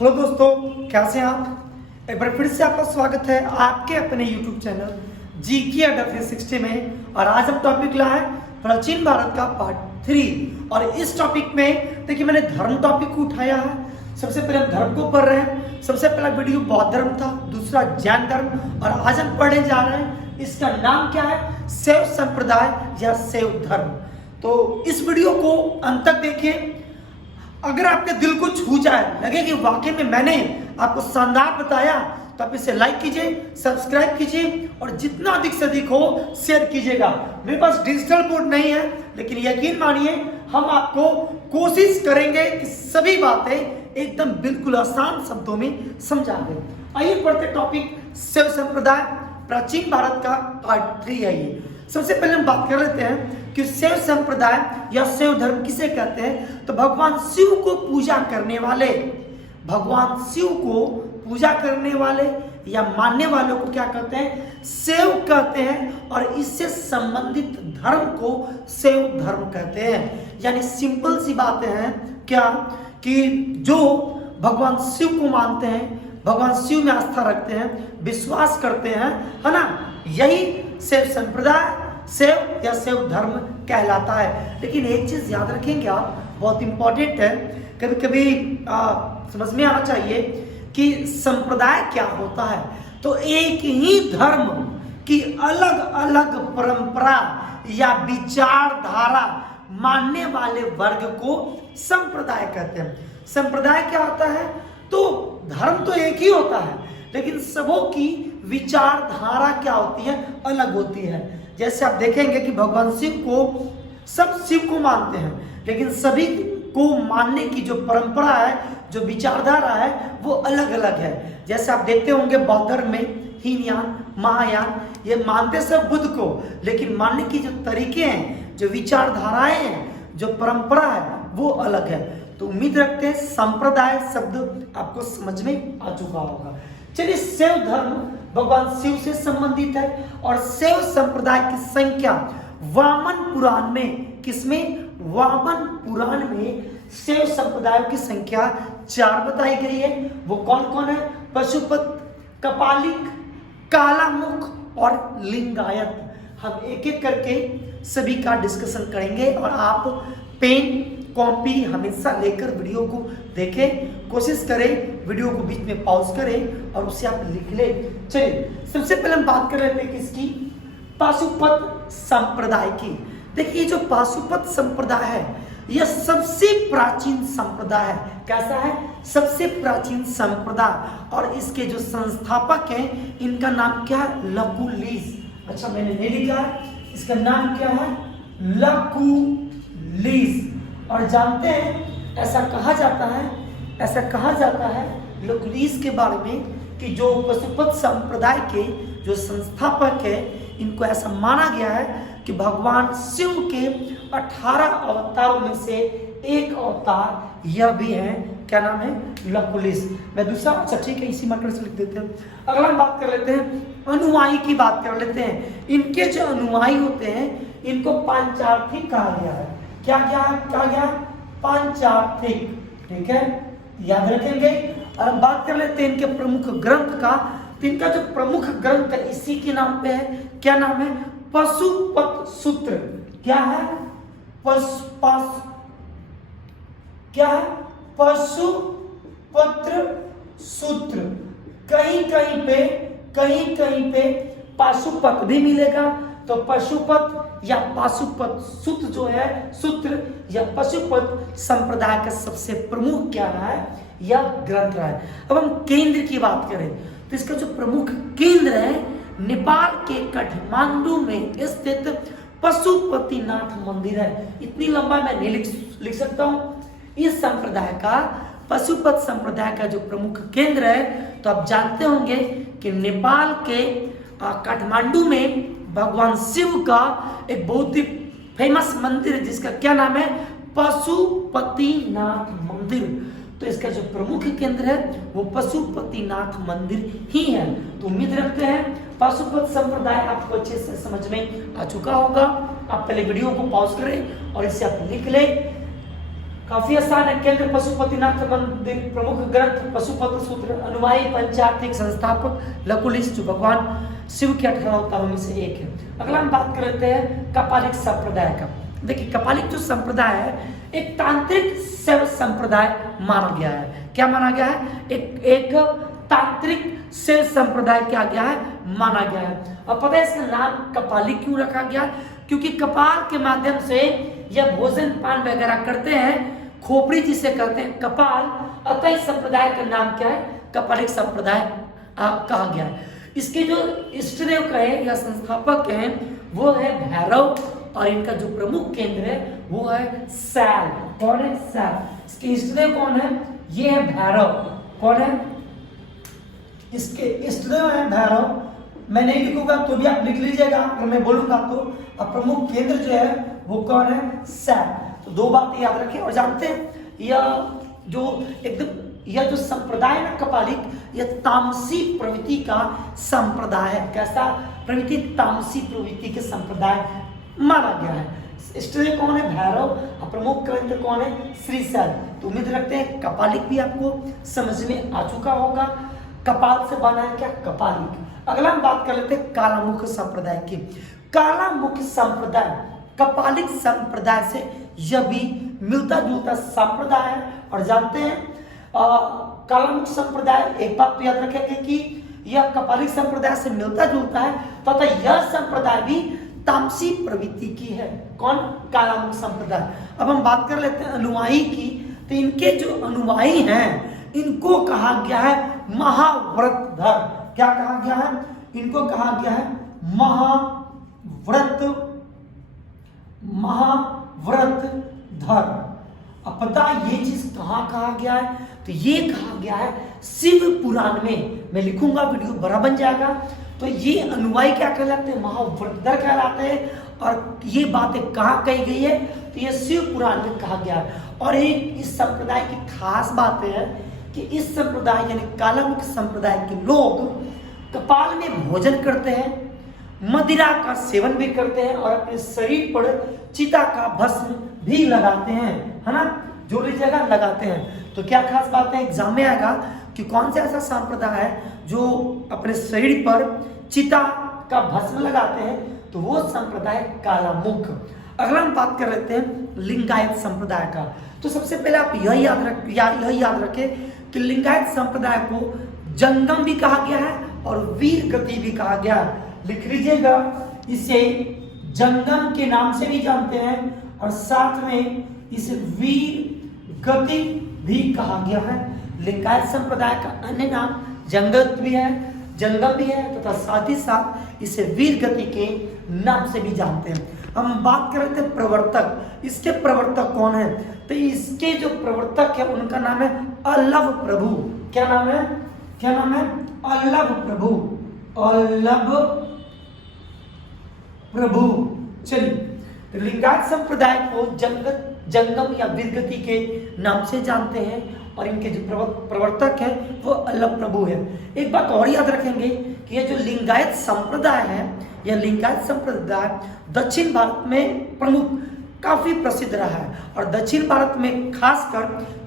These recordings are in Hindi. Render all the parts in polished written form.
हेलो दोस्तों, कैसे हैं आप। एक बार फिर से आपका स्वागत है आपके अपने YouTube चैनल जीके अड्डा 360 में। और आज हम टॉपिक लाए हैं प्राचीन भारत का पार्ट 3। और इस टॉपिक में देखिए मैंने धर्म टॉपिक को उठाया है। सबसे पहले हम धर्म को पढ़ रहे हैं। सबसे पहला वीडियो बौद्ध धर्म था, दूसरा जैन धर्म, और आज हम पढ़ने जा रहे हैं इसका नाम क्या है, शैव संप्रदाय या शैव धर्म। तो इस वीडियो को अंत तक देखिए। अगर आपके दिल को छू जाए, लगे कि वाकई में मैंने आपको शानदार बताया, तो आप इसे लाइक कीजिए, सब्सक्राइब कीजिए और जितना अधिक से अधिक हो शेयर कीजिएगा। मेरे पास डिजिटल बोर्ड नहीं है, लेकिन यकीन मानिए हम आपको कोशिश करेंगे कि सभी बातें एकदम बिल्कुल आसान शब्दों में समझा दें। आइए पढ़ते टॉपिक शैव संप्रदाय प्राचीन भारत का पार्ट 3 है ये। सबसे पहले हम बात कर लेते हैं कि शैव संप्रदाय या शैव धर्म किसे कहते हैं। तो भगवान शिव को पूजा करने वाले, भगवान शिव को पूजा करने वाले या मानने वालों को क्या कहते हैं, शैव कहते हैं। और इससे संबंधित धर्म को शैव धर्म कहते हैं। यानी सिंपल सी बातें हैं क्या, कि जो भगवान शिव को मानते हैं, भगवान शिव में आस्था रखते हैं, विश्वास करते हैं, है ना, यही शैव संप्रदाय, शैव या शैव धर्म कहलाता है। लेकिन एक चीज याद रखेंगे आप, बहुत इंपॉर्टेंट है, कभी कभी समझ में आना चाहिए कि संप्रदाय क्या होता है। तो एक ही धर्म की अलग अलग परंपरा या विचारधारा मानने वाले वर्ग को संप्रदाय कहते हैं। संप्रदाय क्या होता है, तो धर्म तो एक ही होता है, लेकिन सबों की विचारधारा क्या होती है, अलग होती है। जैसे आप देखेंगे कि भगवान शिव को, सब शिव को मानते हैं, लेकिन सभी को मानने की जो परंपरा है, जो विचारधारा है, वो अलग अलग है। जैसे आप देखते होंगे बौद्ध धर्म में हीनयान, महायान, ये मानते सब बुद्ध को, लेकिन मानने की जो तरीके हैं, जो विचारधाराएं हैं, जो परंपरा है, वो अलग है। तो उम्मीद रखते हैं संप्रदाय शब्द आपको समझ में आ चुका होगा। चलिए, शैव धर्म भगवान शिव से संबंधित है और शैव संप्रदाय की संख्या वामन पुराण में, किसमें, वामन पुराण में शैव संप्रदाय की संख्या 4 बताई गई है। वो कौन कौन है, पशुपत, कपालिक, कालामुख और लिंगायत। हम एक एक करके सभी का डिस्कशन करेंगे और आप पेन कॉपी हमेशा लेकर वीडियो को देखें, कोशिश करें वीडियो को बीच में पॉज करें और उसे आप लिख लें। चलिए, सबसे पहले हम बात कर रहे थे किसकी, पाशुपत संप्रदाय की। देखिए, जो पाशुपत संप्रदाय है यह सबसे प्राचीन संप्रदाय है। कैसा है, सबसे प्राचीन संप्रदाय। और इसके जो संस्थापक हैं, इनका नाम क्या है, लकुलिस। अच्छा, मैंने नहीं लिखा है, इसका नाम क्या है, लकुलिस। और जानते हैं, ऐसा कहा जाता है लकुलिस के बारे में कि जो पशुपत संप्रदाय के जो संस्थापक है, इनको ऐसा माना गया है कि भगवान शिव के 18 अवतारों में से एक अवतार यह भी है। क्या नाम है, लकुलिस। मैं दूसरा, अच्छा ठीक है, इसी मार्कर से लिख देते हैं। अगला हम बात कर लेते हैं अनुयायी की, बात कर लेते हैं। इनके जो अनुयायी होते हैं, इनको पांचार्थिक कहा गया है। क्या कहा गया, पांचार्थिक। ठीक है, याद रखेंगे। और बात कर लेते हैं इनके प्रमुख ग्रंथ का। तो इनका जो प्रमुख ग्रंथ है इसी के नाम पे है। क्या नाम है, पशुपत सूत्र। क्या है, क्या है, पशुपत्र सूत्र। कहीं कहीं पे पाशुपत भी मिलेगा। तो पशुपत या पाशुपत सूत्र जो है, सूत्र या पशुपत संप्रदाय का सबसे प्रमुख क्या रहा है, यह ग्रंथ रहा है। अब हम केंद्र की बात करें तो इसका जो प्रमुख केंद्र है, नेपाल के काठमांडू में स्थित पशुपतिनाथ मंदिर है। इतनी लंबा मैं नहीं लिख सकता हूं। इस संप्रदाय का, पशुपत संप्रदाय का जो प्रमुख केंद्र है, तो आप जानते होंगे कि नेपाल के काठमांडू में भगवान शिव का एक बहुत ही फेमस मंदिर है, जिसका क्या नाम है, पशुपतिनाथ मंदिर। तो इसका जो प्रमुख केंद्र है वो पशुपतिनाथ मंदिर ही है। तो उम्मीद रखते हैं पाशुपत संप्रदाय आपको अच्छे से समझ में आ चुका होगा। आप पहले वीडियो को पॉज करें और इसे आप लिख लें। काफी आसान है। केंद्र पशुपतिनाथ मंदिर प्रमुख ग्रंथ पशुपति सूत्र, अनुयायी पंचार्थिक संस्थापक लकुलिश जो भगवान शिव के 18 अवतारों में से एक है। अगला हम बात कर लेते हैं कपालिक संप्रदाय का। देखिए कपालिक जो संप्रदाय है एक तांत्रिक शैव संप्रदाय माना गया है। क्या माना गया है? एक तांत्रिक शैव संप्रदाय क्या गया है? माना गया है। अब पता है इसका नाम कपालिक क्यों रखा गया? क्योंकि कपाल के माध्यम से यह भोजन पान वगैरह करते हैं, खोपड़ी जिसे कहते हैं कपाल, अतः इस संप्रदाय का नाम क्या है? कपालिक संप्रदाय कहा गया है। इसके जो इष्टदेव कहे या संस्थापक हैं वो है भैरव और इनका जो प्रमुख केंद्र है वो है सैल। कौन है? सैल। इसके इष्टदेव कौन है? ये है भैरव। कौन है? इसके इष्टदेव है भैरव। मैं नहीं लिखूंगा तो भी आप लिख लीजिएगा, अगर मैं बोलूंगा तो। अब प्रमुख केंद्र जो है वो कौन है? सैल। तो दो बातें याद रखें। और जानते हैं यह जो संप्रदाय है कपालिक, यह तामसी प्रवृत्ति का संप्रदाय है। कैसा प्रवृत्ति? तामसी प्रवृत्ति के संप्रदाय माना गया है। इष्टदेव कौन है? भैरव। और प्रमुख केंद्र कौन है? श्री सैल। तो उम्मीद रखते हैं कपालिक भी आपको समझ में आ चुका होगा। कपाल से बना है क्या? कपालिक। अगला हम बात कर लेते हैं कालामुख संप्रदाय की। कालामुख संप्रदाय कपालिक संप्रदाय से यह भी मिलता जुलता संप्रदाय है। और जानते हैं कालामुख संप्रदाय, एक बात तो याद रखेंगे कि यह कपालिक संप्रदाय से मिलता जुलता है तथा यह संप्रदाय भी तामसी प्रवृत्ति की है। कौन? कालामुख संप्रदाय। अब हम बात कर लेते हैं अनुयायी की। तो इनके जो अनुयायी हैं इनको कहा गया है महाव्रतधर। क्या कहा गया है? इनको कहा गया है महाव्रतधर। अब पता ये चीज कहाँ कहा गया है? तो ये कहा गया है शिव पुराण में। मैं लिखूंगा, वीडियो बड़ा बन जाएगा। तो ये अनुयायी क्या कहलाते हैं? महाव्रतधर कहलाते हैं। और ये बातें कहाँ कही गई है? तो ये शिव पुराण में कहा गया है। और एक इस संप्रदाय की खास बात है कि इस संप्रदाय यानी कालामुख संप्रदाय के लोग कपाल में भोजन करते हैं, मदिरा का सेवन भी करते हैं और अपने शरीर पर चिता का भस्म भी लगाते हैं, है ना? जो जगह लगाते हैं। तो क्या खास बात है? एग्जाम में आएगा कि कौन सा ऐसा संप्रदाय है जो अपने शरीर पर चिता का भस्म लगाते हैं, तो वो संप्रदाय कालामुख। अगला हम बात कर लेते हैं लिंगायत संप्रदाय का। तो सबसे पहले आप यह याद रखें कि लिंगायत संप्रदाय को जंगम भी कहा गया है और वीर गति भी कहा गया है। लिख लीजिएगा, इसे जंगम के नाम से भी जानते हैं और साथ में इसे वीर गति भी कहा गया है। लिंगायत संप्रदाय का अन्य नाम जंगम भी है तथा साथ ही साथ इसे वीर गति के नाम से भी जानते हैं। हम बात कर रहे थे प्रवर्तक। इसके प्रवर्तक कौन है? तो इसके जो प्रवर्तक है उनका नाम है अल्लभ प्रभु। क्या नाम है? अल्लभ प्रभु। चलिए, लिंगायत संप्रदाय को जंगम या वीरगति के नाम से जानते हैं और इनके जो प्रवर्तक है वो अल्लभ प्रभु है। एक बात और याद रखेंगे कि यह जो लिंगायत संप्रदाय है, यह लिंगायत संप्रदाय दक्षिण भारत में प्रमुख काफी प्रसिद्ध रहा है और दक्षिण भारत में खासकर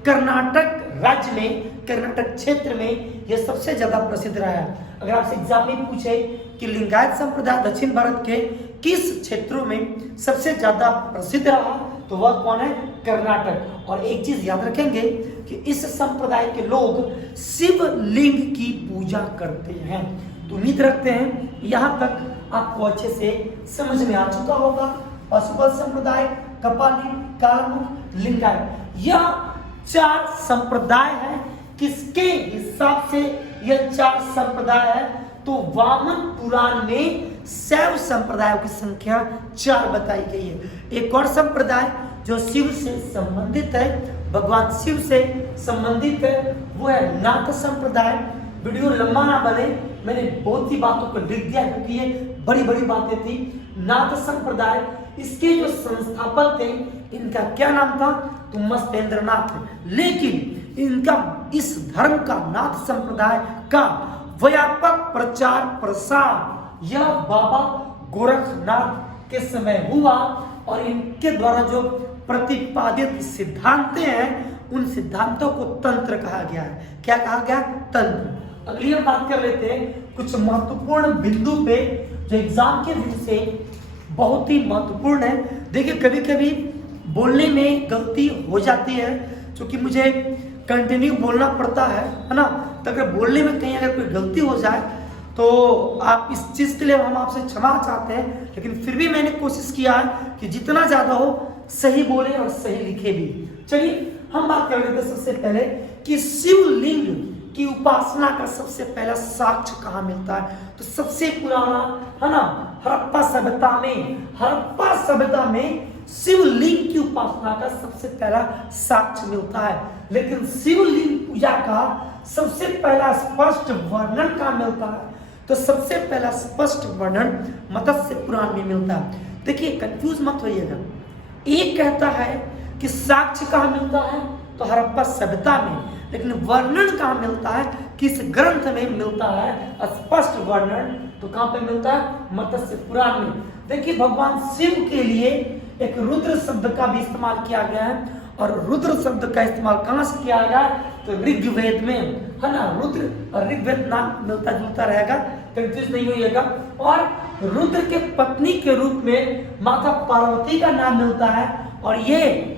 कर्नाटक राज्य में, कर्नाटक क्षेत्र में यह सबसे ज्यादा प्रसिद्ध रहा है। अगर आपसे एग्जाम में पूछे कि लिंगायत संप्रदाय दक्षिण भारत के किस क्षेत्रों में सबसे ज्यादा प्रसिद्ध रहा, तो वह कौन है? कर्नाटक। और एक चीज याद रखेंगे कि इस संप्रदाय के लोग शिवलिंग की पूजा करते हैं। तो उम्मीद रखते हैं यहाँ तक आपको अच्छे से समझ में आ चुका होगा। पशुपत संप्रदाय, कपालिक, कालामुख, लिंगायत, यह 4 संप्रदाय है। किसके हिसाब से यह 4 संप्रदाय है? तो वामन पुराण में शैव संप्रदायों की संख्या 4 बताई गई है। एक और संप्रदाय जो शिव से संबंधित है, भगवान शिव से संबंधित है, वो है नाथ संप्रदाय। वीडियो लंबा ना बने, मैंने बहुत सी बातों को लिख दिया क्योंकि ये बड़ी बड़ी बातें थी। नाथ संप्रदाय, इसके जो संस्थापक थे इनका क्या नाम था? तो मस्तेंद्र नाथ। लेकिन इनका इस धर्म का, नाथ संप्रदाय का व्यापक प्रचार प्रसार यह बाबा गोरखनाथ के समय हुआ और इनके द्वारा जो प्रतिपादित सिद्धांत हैं उन सिद्धांतों को तंत्र कहा गया है। क्या कहा गया? तंत्र। अगली हम बात कर लेते हैं कुछ महत्वपूर्ण बिंदु पे जो एग्जाम के दृष्टि से बहुत ही महत्वपूर्ण है। देखिए कभी कभी बोलने में गलती हो जाती है, क्योंकि मुझे कंटिन्यू बोलना पड़ता है ना। तो अगर बोलने में कहीं अगर कोई गलती हो जाए तो आप इस चीज़ के लिए हम आपसे क्षमा चाहते हैं, लेकिन फिर भी मैंने कोशिश किया है कि जितना ज़्यादा हो सही बोले और सही लिखे भी। चलिए हम बात कर लेते हैं सबसे पहले कि शिवलिंग की उपासना का सबसे पहला साक्ष्य कहाँ मिलता है। तो सबसे पुराना है ना हड़प्पा सभ्यता में शिवलिंग की उपासना का सबसे पहला साक्ष्य मिलता है। लेकिन शिवलिंग पूजा का सबसे पहला स्पष्ट वर्णन कहाँ मिलता है? तो सबसे पहला स्पष्ट वर्णन मत्स्य पुराण में मिलता है। देखिए कंफ्यूज मत होइएगा, एक कहता है कि साक्ष्य कहाँ मिलता है तो हड़प्पा सभ्यता में, लेकिन वर्णन कहाँ मिलता है, किस ग्रंथ में मिलता है स्पष्ट वर्णन, तो कहाँ पे मिलता है? मत्स्य पुराण में। देखिए भगवान शिव के लिए एक रुद्र शब्द का भी इस्तेमाल किया गया है, और रुद्र शब्द का इस्तेमाल कहाँ से किया गया? तो ऋग्वेद में है ना। रुद्र और ऋग्वेद नाम मिलता जुलता रहेगा, कंफ्यूज नहीं होइएगा। और रुद्र के पत्नी के रूप में माता पार्वती का नाम मिलता है, और ये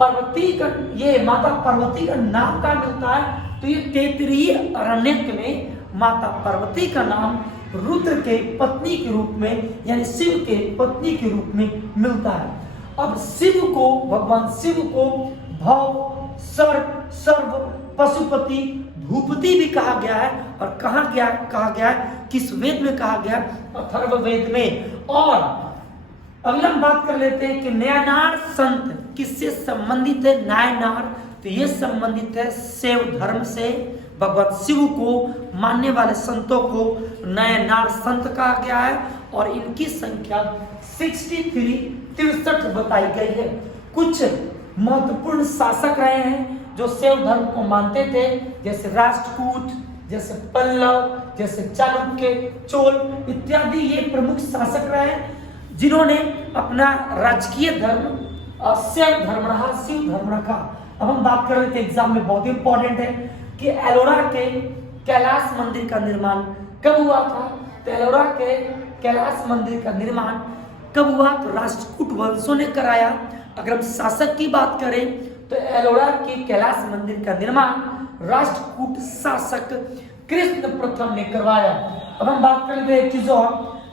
माता पार्वती का नाम का मिलता है। तो ये तैत्तिरीय अरण्यक में माता पार्वती का नाम रुद्र के पत्नी के रूप में यानी शिव के पत्नी के रूप में मिलता है। अब भगवान शिव को भव, सर्व, पशुपति, भूपति भी कहा गया है। और कहा गया है किस वेद में कहा गया? अथर्ववेद में। और अगला हम बात कर लेते हैं कि नायनार संत किससे संबंधित है? नायनार तो ये संबंधित है शैव धर्म से। भगवान शिव को मानने वाले संतों को नायनार संत कहा गया है, और इनकी संख्या 63 बताई गई है। कुछ महत्वपूर्ण शासक रहे हैं जो शैव धर्म को मानते थे, जैसे राष्ट्रकूट, जैसे पल्लव, जैसे चालुक्य, चोल इत्यादि। ये प्रमुख शासक रहे जिन्होंने अपना राजकीय धर्म शैव धर्म रहा, शिव धर्म रखा। अब हम बात कर रहे थे एग्जाम में बहुत इंपॉर्टेंट है कि एलोरा के कैलाश मंदिर का निर्माण कब हुआ था? तो एलोरा के कैलाश मंदिर का निर्माण कब हुआ? तो राष्ट्रकूट वंशों ने कराया। अगर हम शासक की बात करें तो एलोरा के कैलाश मंदिर का निर्माण राष्ट्रकूट शासक कृष्ण प्रथम ने करवाया। अब हम बात कर लेते हैं एक चीज और,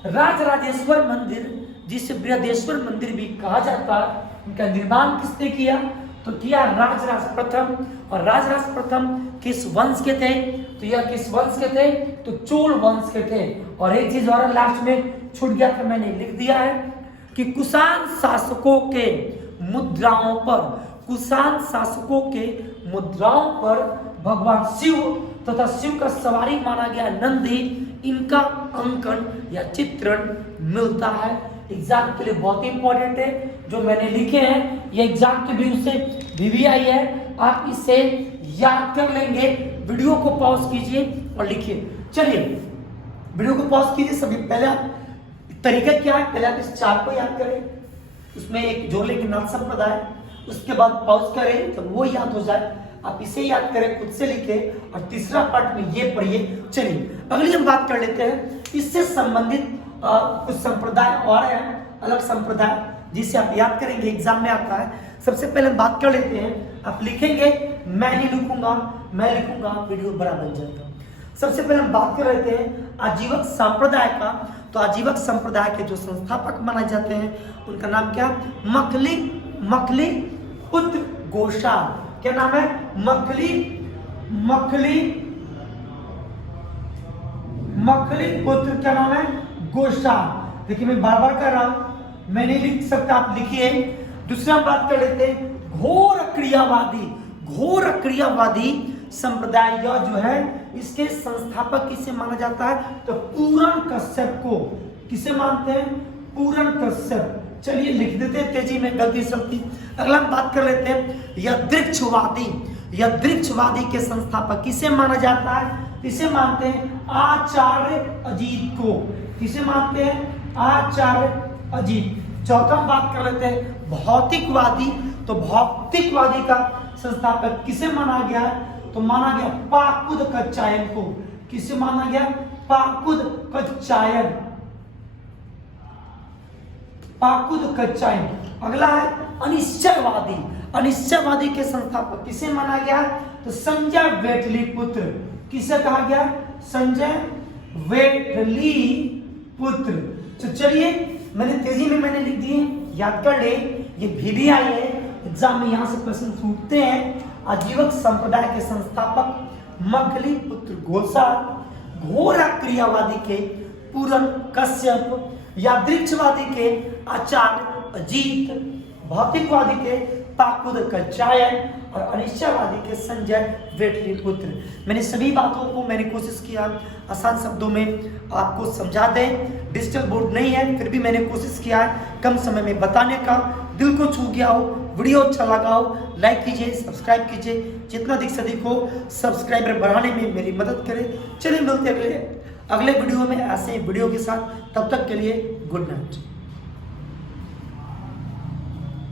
राजराजेश्वर मंदिर जिसे बृहदेश्वर मंदिर भी कहा जाता है, इनका निर्माण किसने किया? तो किया राजराज प्रथम। और राजराज प्रथम किस वंश के थे? तो यह किस वंश के थे? तो चोल वंश के थे। और एक चीज और लास्ट में छूट गया था, मैंने लिख दिया है कि कुषाण शासकों के मुद्राओं पर भगवान शिव तथा शिव का सवारी माना गया नंदी, इनका अंकन या चित्रण मिलता है। एग्जाम के लिए बहुत इंपॉर्टेंट है जो मैंने लिखे हैं, ये एग्जाम के व्यू से भी आई है, आप इसे याद कर लेंगे। वीडियो को पॉज कीजिए और लिखिए। चलिए वीडियो को पॉज कीजिए सभी। पहले आप तरीका क्या है, पहले आप इस चार्ट को याद करें, उसमें एक जोड़ लेंगे नाथ संप्रदाय, उसके बाद पॉज करें तो वो याद हो जाए। आप इसे याद करें, खुद से लिखें, और तीसरा पार्ट में ये पढ़िए। चलिए अगली हम बात कर लेते हैं इससे संबंधित कुछ संप्रदाय और हैं, अलग संप्रदाय जिसे आप याद करेंगे, एग्जाम में आता है। सबसे पहले हम बात कर लेते हैं, आप लिखेंगे, मैं नहीं लिखूंगा, मैं लिखूंगा, वीडियो बड़ा बन जाएगा। सबसे पहले हम बात कर लेते हैं आजीवक संप्रदाय का। तो आजीवक संप्रदाय के जो संस्थापक माने जाते हैं उनका नाम क्या? मखली पुत्र गोसाल। क्या नाम है? मखली पुत्र क्या नाम है? गोसाल। देखिए मैं बार बार कर रहा हूं, मैं नहीं लिख सकता, आप लिखिए। दूसरा बात कर लेते हैं घोर क्रियावादी संप्रदाय जो है, इसके संस्थापक किसे माना जाता है? तो पूरण कश्यप को। किसे मानते हैं? पूरण कश्यप। चलिए लिख देते हैं तेजी में, गलती सलती। अगला हम बात कर लेते हैं यदृक्षवादी के संस्थापक किसे माना जाता है? किसे मानते हैं? आचार्य अजीत को। किसे मानते हैं? आचार्य अजीत। चौथा बात कर लेते हैं भौतिकवादी, तो भौतिकवादी का संस्थापक किसे माना गया है? तो माना गया पाकुद-कच्चायन को। किसे माना गया? पाकुद-कच्चायन, पाकुद-कच्चायन। अगला है अनिश्चयवादी। अनिश्चयवादी के संस्थापक किसे माना गया? तो संजय वेटलीपुत्र। किसे कहा गया? संजय वेटलीपुत्र। तो चलिए मैंने तेजी में लिख दिए, याद कर ले। ये भी आई है, एग्जाम में यहाँ से प्रश्न पूछते हैं। आजीवक संप्रदाय के संस्थापक मगलीपुत्र घोषा। घोरा क्रियावादी के पूरन कश्यप। यादृच्छवादी के आचार्य अजीत। भौतिकवादी के पाकुद-कच्चायन और अनिश्चयवादी के संजय वेटलीपुत्र। मैंने सभी बातों को कोशिश किया आसान शब्दों में आपको समझा दें। डिजिटल बोर्ड नहीं है, फिर भी मैंने कोशिश किया है कम समय में बताने का। दिल को छू गया हो, वीडियो अच्छा लगा हो, लाइक कीजिए, सब्सक्राइब कीजिए। जितना अधिक से अधिक हो सब्सक्राइबर बढ़ाने में मेरी मदद करें। चलिए मिलते हैं अगले वीडियो में ऐसे वीडियो के साथ। तब तक के लिए गुड नाइट।